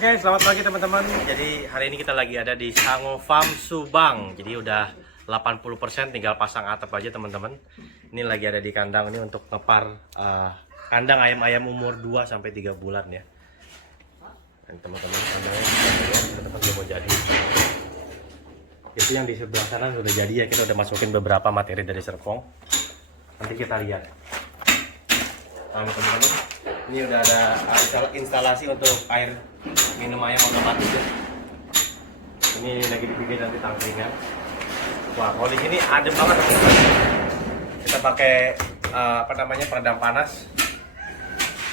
Oke, selamat pagi teman-teman. Jadi hari ini kita lagi ada di Sango Farm Subang. Jadi udah 80% tinggal pasang atap aja teman-teman. Ini lagi ada di kandang ini untuk ngepar kandang ayam-ayam umur 2 sampai 3 bulan ya. Dan teman-teman kandangnya teman-teman udah mau jadi. Itu yang di sebelah sana sudah jadi ya. Kita udah masukin beberapa materi dari Serpong. Nanti kita lihat. Nah, teman-teman, ini udah ada instalasi untuk air minum ayam otomatis ya. Ini lagi dibikin nanti tangkringan. Wah, kalau di sini adem banget teman-teman. Kita pakai peredam panas.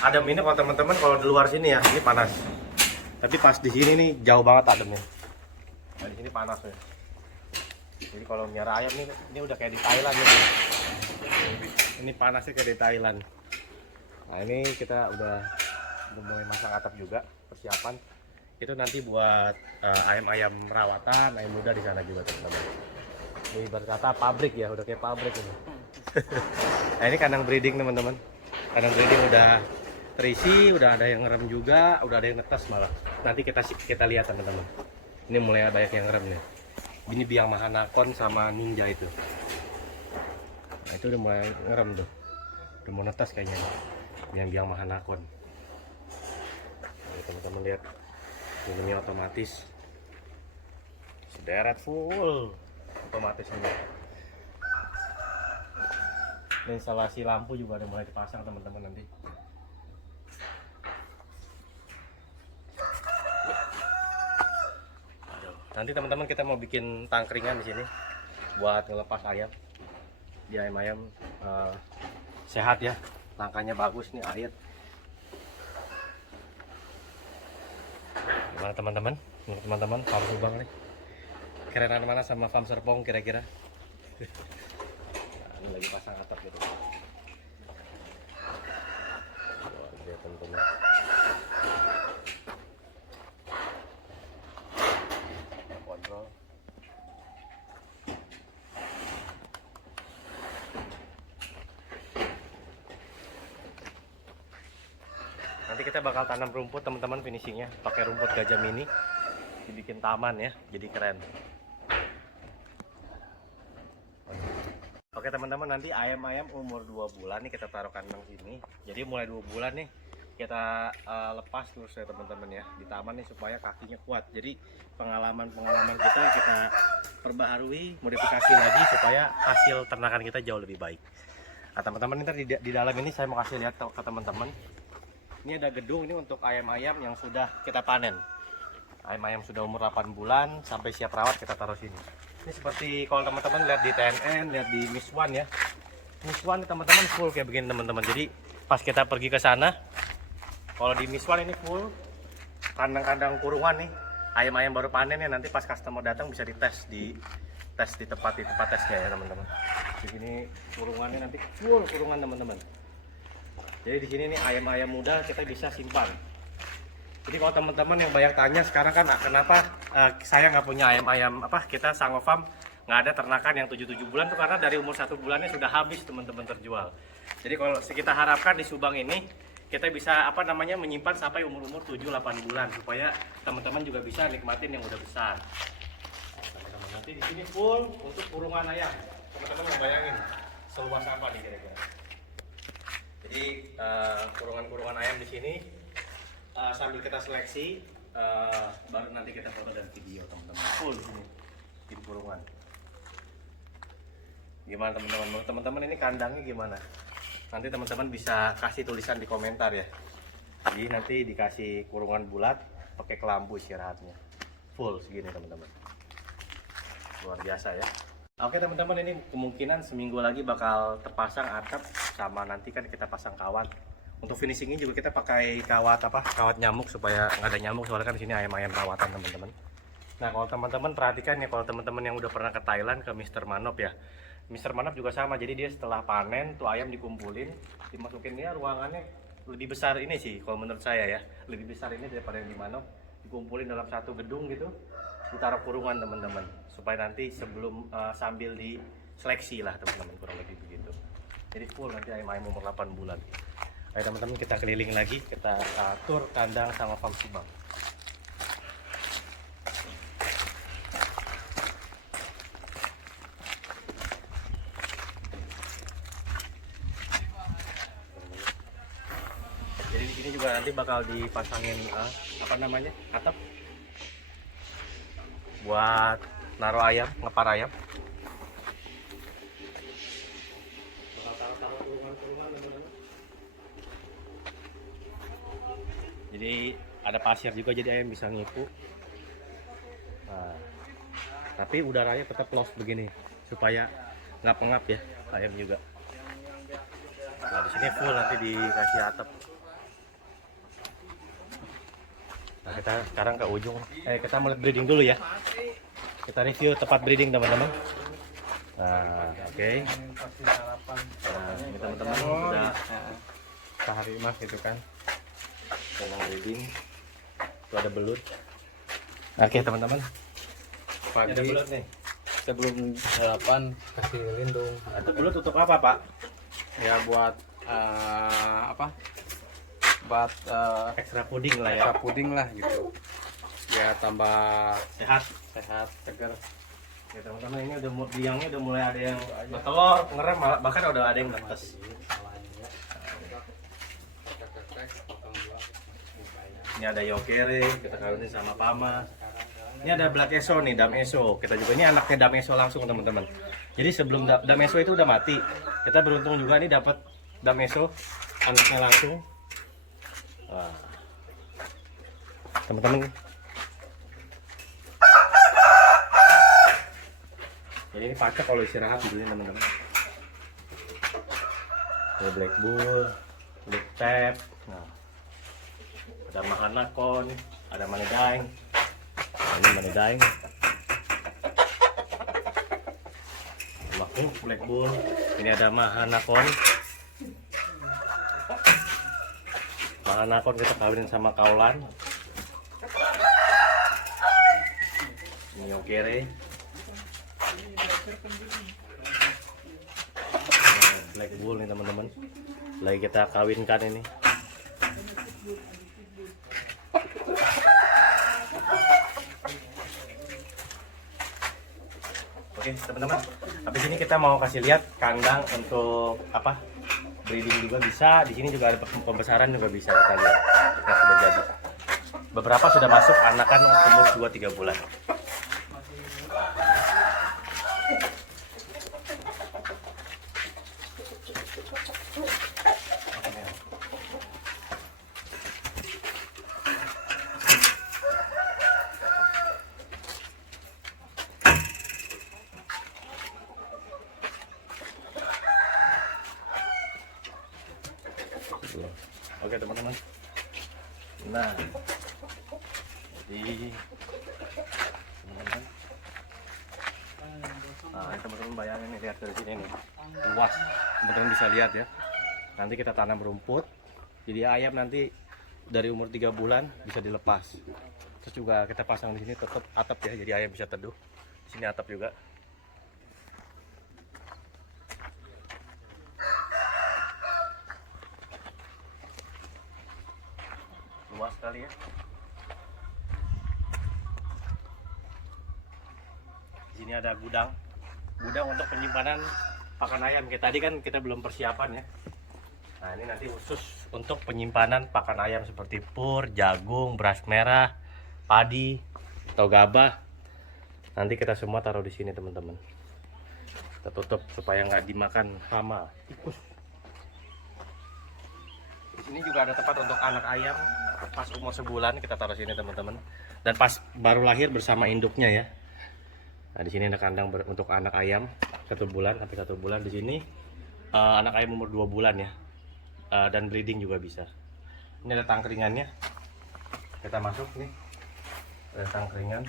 Adem ini kalau teman-teman kalau di luar sini ya, ini panas. Tapi pas di sini nih jauh banget ademnya. Nah, di sini panas ya. Jadi kalau miara ayam nih, ini udah kayak di Thailand ya. Ini panasnya kayak di Thailand. Nah, ini kita udah mulai masang atap juga, persiapan. Itu nanti buat ayam-ayam rawatan, ayam muda di sana juga teman-teman. Ini berkata pabrik ya, udah kayak pabrik ini. Nah, ini kandang breeding teman-teman. Kandang breeding udah terisi, udah ada yang ngerem juga, udah ada yang netes malah. Nanti kita lihat teman-teman. Ini mulai banyak yang ngerem nih. Ini biang Mahanakon sama Ninja itu. Nah, itu udah mulai ngerem tuh. Udah mau netes kayaknya. Biang Mahanakon. Teman-teman lihat, ini otomatis sederet full otomatis ini. Instalasi lampu juga ada mulai dipasang teman-teman nanti. Nanti teman-teman kita mau bikin tangkringan di sini buat ngelepas ayam. Di ayam-ayam sehat ya, langkahnya bagus nih ayat. Gimana teman-teman? Menurut teman-teman farm Subang nih kerenan mana sama farm Serpong kira-kira? Nah, ini lagi pasang atap gitu. Lihat teman-teman. Kontrol. Nanti kita bakal tanam rumput teman-teman, finishingnya pakai rumput gajah mini, dibikin taman ya, jadi keren. Oke teman-teman, nanti ayam-ayam umur 2 bulan nih kita taruh kandang sini. Jadi mulai 2 bulan nih kita lepas terus ya teman-teman ya di taman nih supaya kakinya kuat. Jadi pengalaman kita perbaharui, modifikasi lagi supaya hasil ternakan kita jauh lebih baik. Nah teman-teman, ntar di dalam ini saya mau kasih lihat ke teman-teman. Ini ada gedung ini untuk ayam-ayam yang sudah kita panen. Ayam-ayam sudah umur 8 bulan sampai siap rawat kita taruh sini. Ini seperti kalau teman-teman lihat di TNN, lihat di Miss One ya. Miss One teman-teman full kayak begini teman-teman. Jadi pas kita pergi ke sana, kalau di Miss One ini full kandang-kandang kurungan nih. Ayam-ayam baru panen ya, nanti pas customer datang bisa dites di tempat tesnya ya teman-teman. Di sini kurungannya nanti full kurungan teman-teman. Jadi di sini nih ayam-ayam muda kita bisa simpan. Jadi kalau teman-teman yang banyak tanya sekarang kan kenapa saya nggak punya ayam-ayam kita Sango Farm nggak ada ternakan yang 7 bulan tuh karena dari umur 1 bulannya sudah habis teman-teman terjual. Jadi kalau kita harapkan di Subang ini kita bisa menyimpan sampai umur 7-8 bulan supaya teman-teman juga bisa nikmatin yang udah besar. Nah, nanti di sini full untuk kurungan ayam. Teman-teman nggak bayangin seluas apa nih kira-kira. Jadi kurungan-kurungan ayam di sini sambil kita seleksi baru nanti kita foto dan video teman-teman. Full di sini di kurungan. Gimana teman-teman? Menurut teman-teman ini kandangnya gimana? Nanti teman-teman bisa kasih tulisan di komentar ya. Jadi nanti dikasih kurungan bulat pakai kelambu istirahatnya. Full segini teman-teman. Luar biasa ya. Oke teman-teman, ini kemungkinan seminggu lagi bakal terpasang atap sama nanti kan kita pasang kawat. Untuk finishingnya juga kita pakai kawat nyamuk supaya nggak ada nyamuk, soalnya kan di sini ayam-ayam rawatan teman-teman. Nah kalau teman-teman perhatikan ya, kalau teman-teman yang udah pernah ke Thailand ke Mr. Manop ya, Mr. Manop juga sama. Jadi dia setelah panen tuh ayam dikumpulin, dimasukin dia ruangannya lebih besar ini sih kalau menurut saya ya, lebih besar ini daripada yang di Manop. Dikumpulin dalam satu gedung gitu, ditaruh kurungan teman-teman supaya nanti sebelum sambil diseleksi lah teman-teman, kurang lebih begitu. Jadi full nanti ayam-ayam umur 8 bulan. Ayo teman-teman kita keliling lagi, kita tur kandang sama farm Subang. sini juga nanti bakal dipasangin apa namanya, atap buat naruh ayam, ngepar ayam. Jadi ada pasir juga, jadi ayam bisa ngipu. Nah, tapi udaranya tetap close begini supaya nggak pengap ya ayam juga. Nah di sini full nanti dikasih atap. Nah kita sekarang ke ujung. Kita mulai breeding dulu ya. Kita review tempat breeding teman-teman. Nah oke. Nah ini teman-teman udah sehari mas gitu kan. Tentang breeding. Itu ada belut. Oke teman-teman. Pagi ada belut nih. Sebelum sarapan kasih lindung. Atau belut untuk apa pak? Ya buat apa? Buat Ekstra puding lah ya. ekstra puding lah gitu. Ya tambah Sehat. segar. Ya teman-teman, ini udah biangnya udah mulai ada yang bertelur, ngerem, bahkan udah ada yang netes. Ini ada Yokere, kita kawinin sama Pama. Ini ada Black Eso nih, Dam Eso. Kita juga ini anaknya Dam Eso langsung teman-teman. Jadi sebelum Dam Eso itu udah mati. Kita beruntung juga nih dapat Dam Eso anaknya langsung. Wah. Teman-teman. Jadi ini pacak kalau istirahat dulu teman-teman. Ada Black Bull, Black Tap. Nah, ada Mahanakon, ada Manedaing. Ini Manedaing. Makhluk Black Bull. Ini ada Mahanakon. Mahanakon kita kawinin sama Kaulan. Ini Yokere. Black Bull nih teman-teman, lagi kita kawinkan ini. Oke teman-teman, habis ini kita mau kasih lihat kandang untuk apa, breeding juga bisa. Di sini juga ada pembesaran juga bisa kita lihat yang sudah jadi. Beberapa sudah masuk anakan umur 2-3 bulan. Oke teman-teman, nah jadi teman-teman bayangin nih, lihat dari sini nih, luas, teman-teman bisa lihat ya. Nanti kita tanam rumput, jadi ayam nanti dari umur 3 bulan bisa dilepas. Terus juga kita pasang di sini tetap atap ya, jadi ayam bisa teduh. Di sini atap juga. Luas sekali ya. Di sini ada gudang untuk penyimpanan pakan ayam. Kayak tadi kan kita belum persiapan ya. Nah ini nanti khusus untuk penyimpanan pakan ayam seperti pur, jagung, beras merah, padi, atau gabah. Nanti kita semua taruh di sini teman-teman. Kita tutup supaya nggak dimakan hama tikus. Ini juga ada tempat untuk anak ayam pas umur sebulan, kita taruh sini teman-teman. Dan pas baru lahir bersama induknya ya. Nah di sini ada kandang untuk anak ayam 1 bulan sampai 1 bulan. Di sini anak ayam umur 2 bulan ya. Dan breeding juga bisa. Ini ada tangkringannya. Kita masuk nih. Ada tangkringan.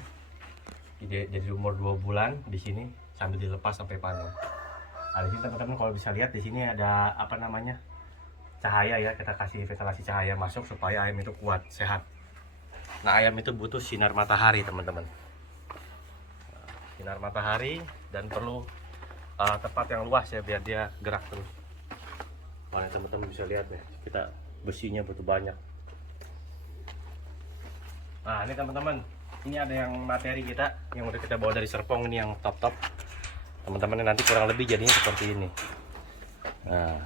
Jadi umur 2 bulan di sini sambil dilepas sampai panen. Nah di sini teman-teman kalau bisa lihat di sini ada apa namanya? Cahaya ya, kita kasih ventilasi cahaya masuk supaya ayam itu kuat, sehat. Nah ayam itu butuh sinar matahari teman-teman, sinar matahari, dan perlu tempat yang luas ya biar dia gerak terus. Nah teman-teman bisa lihat nih, kita besinya butuh banyak. Nah ini teman-teman, ini ada yang materi kita yang udah kita bawa dari Serpong, ini yang top teman-teman. Nanti kurang lebih jadinya seperti ini. Nah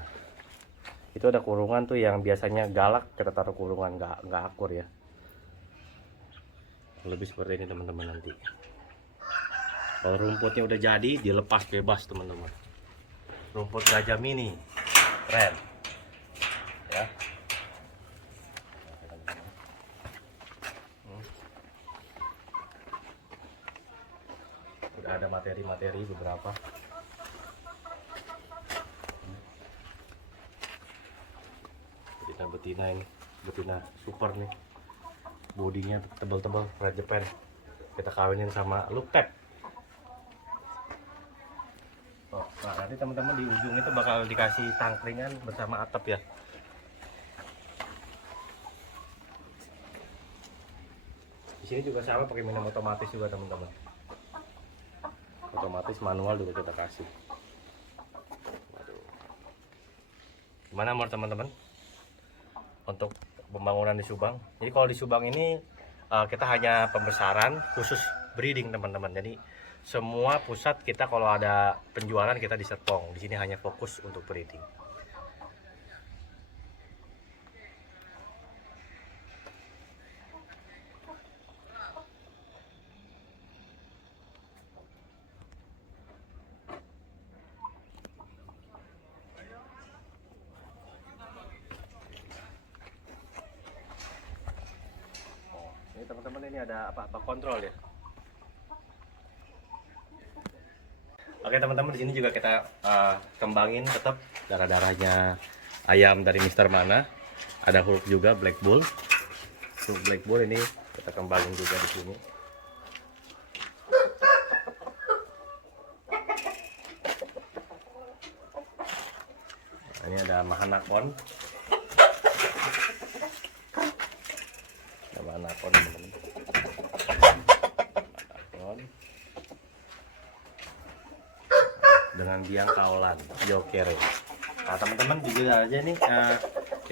Itu ada kurungan tuh yang biasanya galak, kita taruh kurungan nggak akur ya. Lebih seperti ini teman-teman nanti. Kalau rumputnya udah jadi, dilepas bebas teman-teman. Rumput gajah mini, keren ya. Udah ada materi-materi beberapa. Betina ini, betina super nih, bodinya tebal-tebal, red Japan. Kita kawinin sama Lupep. Oh, nah nanti teman-teman di ujung itu bakal dikasih tangkringan bersama atap ya. Di sini juga sama, pakai minum otomatis juga teman-teman. Otomatis, manual juga kita kasih. Waduh. Gimana menurut teman-teman untuk pembangunan di Subang? Jadi kalau di Subang ini kita hanya pembesaran khusus breeding teman-teman. Jadi semua pusat kita kalau ada penjualan kita di Serpong. Di sini hanya fokus untuk breeding. Ini teman-teman, ini ada apa kontrol ya. Oke teman-teman, di sini juga kita kembangin tetap darah-darahnya ayam dari Mister Mana. Ada Hulk juga, Black Bull. Hulk Black Bull ini kita kembangin juga di sini. Nah, ini ada Mahanakon. Ada Mahanakon teman-teman. Mahanakon. Dengan biang kaolan Jokere. Nah teman-teman juga aja nih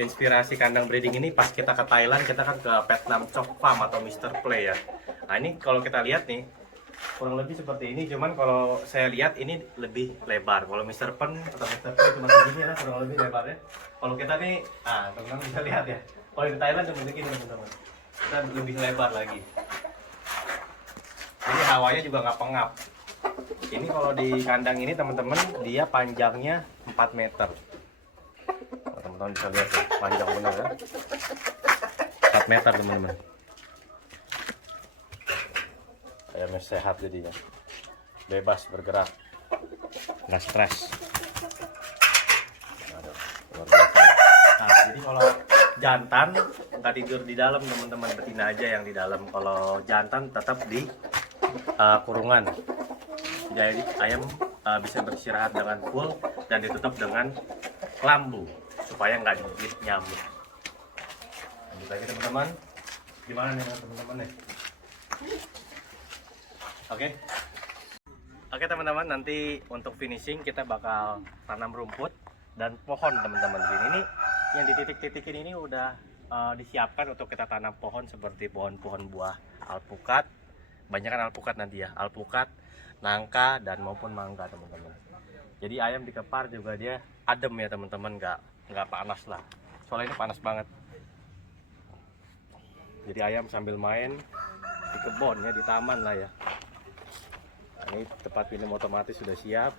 inspirasi kandang breeding ini pas kita ke Thailand, kita kan ke Vietnam Chok Farm atau Mr. Play ya. Nah ini kalau kita lihat nih kurang lebih seperti ini, cuman kalau saya lihat ini lebih lebar. Kalau Mr. Pen atau Mr. Play cuma segini lah kurang lebih lebarnya. Kalau kita nih, teman-teman bisa lihat ya. Kalau di Thailand cuma segini teman-teman. Kita lebih lebar lagi. Jadi hawanya juga nggak pengap. Ini kalau di kandang ini teman-teman dia panjangnya 4 meter. Teman-teman bisa lihat ya, panjang benar ya. 4 meter teman-teman. Ayamnya sehat jadinya. Bebas bergerak. Nggak stres. Aduh, luar biasa. Nah, jadi kalau jantan nggak tidur di dalam teman-teman, betina aja yang di dalam. Kalau jantan tetap di kurungan. Jadi ayam bisa beristirahat dengan full dan ditutup dengan kelambu supaya nggak digigit nyamuk. Lanjut lagi teman-teman, gimana nih teman-teman nih? Oke teman-teman, nanti untuk finishing kita bakal tanam rumput dan pohon teman-teman. Ini yang di titik-titikin ini udah disiapkan untuk kita tanam pohon seperti pohon-pohon buah alpukat. Banyak kan alpukat nanti ya, alpukat, nangka dan maupun mangga teman-teman. Jadi ayam dikepar juga dia adem ya teman-teman, nggak panas lah. Soalnya ini panas banget. Jadi ayam sambil main di kebun ya, di taman lah ya. Nah, ini tempat minum otomatis sudah siap,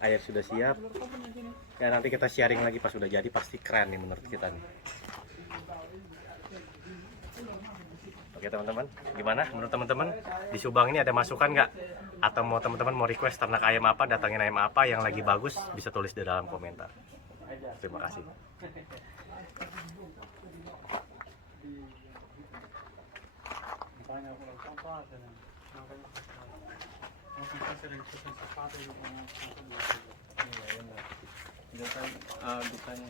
air sudah siap. Ya nanti kita sharing lagi pas sudah jadi, pasti keren nih menurut kita nih. Oke teman-teman, gimana menurut teman-teman di Subang ini ada masukan nggak? Atau mau teman-teman mau request ternak ayam apa, datangin ayam apa yang lagi bagus, bisa tulis di dalam komentar. Terima kasih. Dukanya